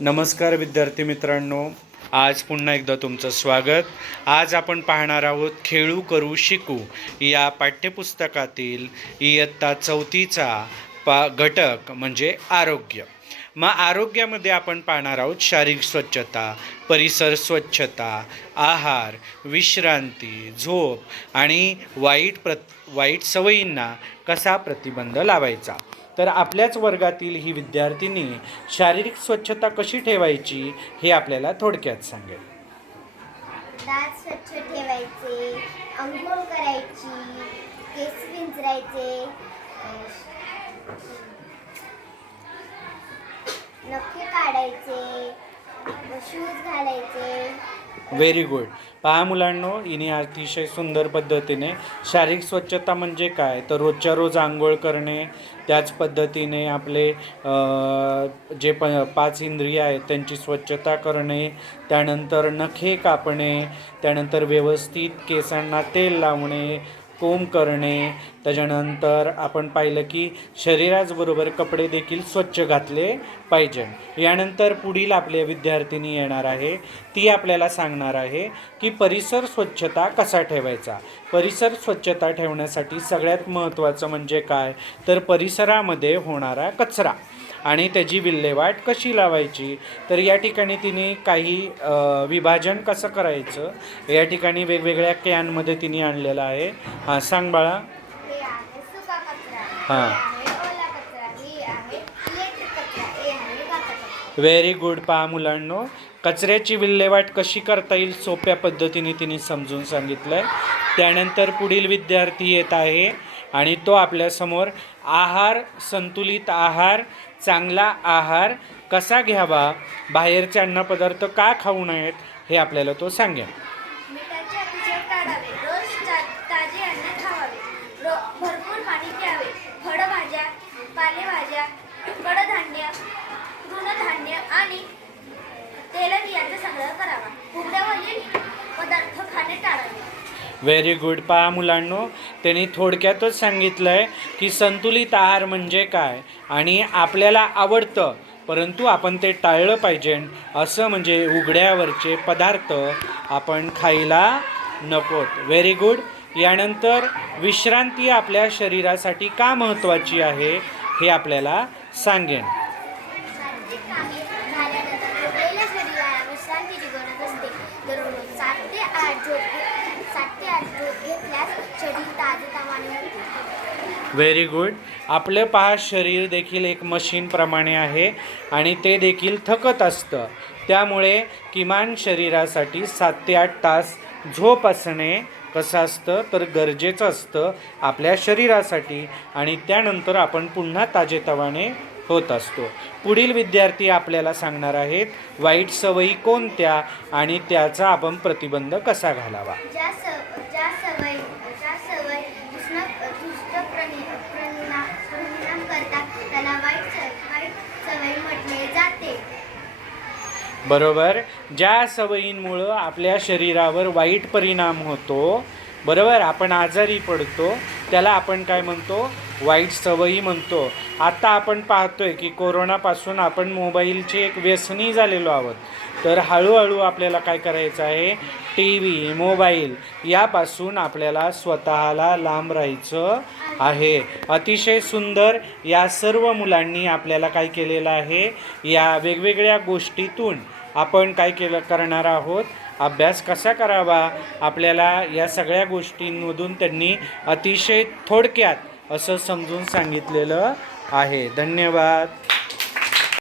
नमस्कार विद्यार्थी मित्रांनो. आज पुन्हा एकदा तुमचं स्वागत. आज आपण पाहणार आहोत खेळू करू शिकू या पाठ्यपुस्तकातील इयत्ता चौथीचा पा घटक म्हणजे आरोग्य. मग आरोग्यामध्ये आपण पाहणार आहोत शारीरिक स्वच्छता परिसर स्वच्छता आहार विश्रांती झोप आणि वाईट प्रत वाईट सवयींना कसा प्रतिबंध लावायचा? तर आपल्याच वर्गातील ही विद्यार्थिनी शारीरिक स्वच्छता कशी ठेवायची हे आपल्याला थोडक्यात सांगेल. दात स्वच्छ ठेवायचे अंघोळ करायची केस विंचरायचे नखे काढायचे शूज घालायचे. व्हेरी गुड पहा मुलांनो हिने अतिशय सुंदर पद्धतीने शारीरिक स्वच्छता म्हणजे काय? तर रोजच्या रोज आंघोळ करणे त्याच पद्धतीने आपले अ, जे प पाच इंद्रिय आहेत त्यांची स्वच्छता करणे त्यानंतर नखे कापणे त्यानंतर व्यवस्थित केसांना तेल लावणे कोंब करणे त्याच्यानंतर आपण पाहिलं की शरीराचबरोबर कपडे देखील स्वच्छ घातले पाहिजे. यानंतर पुढील आपल्या विद्यार्थिनी येणार आहे. ती आपल्याला सांगणार आहे की परिसर स्वच्छता कसा ठेवायचा? परिसर स्वच्छता ठेवण्यासाठी सगळ्यात महत्त्वाचं म्हणजे काय? तर परिसरामध्ये होणारा कचरा. आणि त्याची विल्हेवाट कशी लावायची? तर या ठिकाणी तिने काही विभाजन कसं करायचं? या ठिकाणी वेगवेगळ्या कॅनमध्ये तिने आणलेलं आहे. हां सांग बाळा. हे व्हेरी गुड पहा मुलांनो कचऱ्याची विल्हेवाट कशी करता येईल सोप्या पद्धतीने तिने समजून सांगितलं आहे त्यानंतर पुढील विद्यार्थी येत आहे आणि तो आपल्यासमोर आहार संतुलित आहार चांगला आहार कसा घ्यावा? बाहेरचे अन्नपदार्थ का खाऊ नयेत? हे आपल्याला तो सांगेल. मिठाचे अतिशय टाळावे रोज ता- ताजे अन्न खावावे. रो भरपूर पाणी प्यावे. फळभाज्या पालेभाज्या कडधान्य तृणधान्य आणि तेलबियांचा संग्रह करावा. उघड्यावरील पदार्थ खाणे टाळावे. व्हेरी गुड पहा मुलांनो त्यांनी थोडक्यातच सांगितलं आहे की संतुलित आहार म्हणजे काय आणि आपल्याला आवडतं परंतु आपण ते टाळलं पाहिजे. असं म्हणजे उघड्यावरचे पदार्थ आपण खायला नकोत. व्हेरी गुड यानंतर विश्रांती आपल्या शरीरासाठी का महत्त्वाची आहे हे आपल्याला सांगेन शारीरिक कामे झाल्यानंतर उरलेल्या शरीराला विश्रांतीची गरज असते दररोज सात ते आठ झोप सात ते आठ झोप घेतल्यास शरीर ताजेतवाने होते व्हेरी गुड आपलं पहा शरीर देखील एक मशीनप्रमाणे आहे आणि ते देखील थकत असतं. त्यामुळे किमान शरीरासाठी सात ते आठ तास झोप असणे कसं असतं? तर गरजेचं असतं आपल्या शरीरासाठी आणि त्यानंतर आपण पुन्हा ताजेतवाने होत असतो. पुढील विद्यार्थी आपल्याला सांगणार आहेत वाईट सवयी कोणत्या आणि त्याचा आपण प्रतिबंध कसा घालावा ज्या स ज्या सवय ज्या सवय दुष्ण दुष्ट प्रनि परिणाम परिणाम करतात त्याला वाईट स वाईट सवय म्हटले जाते बरोबर? ज्या सवयींमुळं आपल्या शरीरावर वाईट परिणाम होतो बरोबर? आपण आजारी पडतो त्याला आपण काय म्हणतो? वाईट सवयी म्हणतो. आता आपण पाहतोय की कोरोनापासून आपण मोबाईलचे एक व्यसनी झालेलो आहोत. तर हळूहळू आपल्याला काय करायचं आहे? टी व्ही मोबाईल यापासून आपल्याला स्वतःला लांब राहायचं आहे. अतिशय सुंदर या सर्व मुलांनी आपल्याला काय केलेलं आहे? या वेगवेगळ्या गोष्टीतून आपण काय केलं करणार आहोत? अभ्यास कसा करावा? आपल्याला या सगळ्या गोष्टींमधून त्यांनी अतिशय थोडक्यात असं समजून सांगितलेलं आहे. धन्यवाद.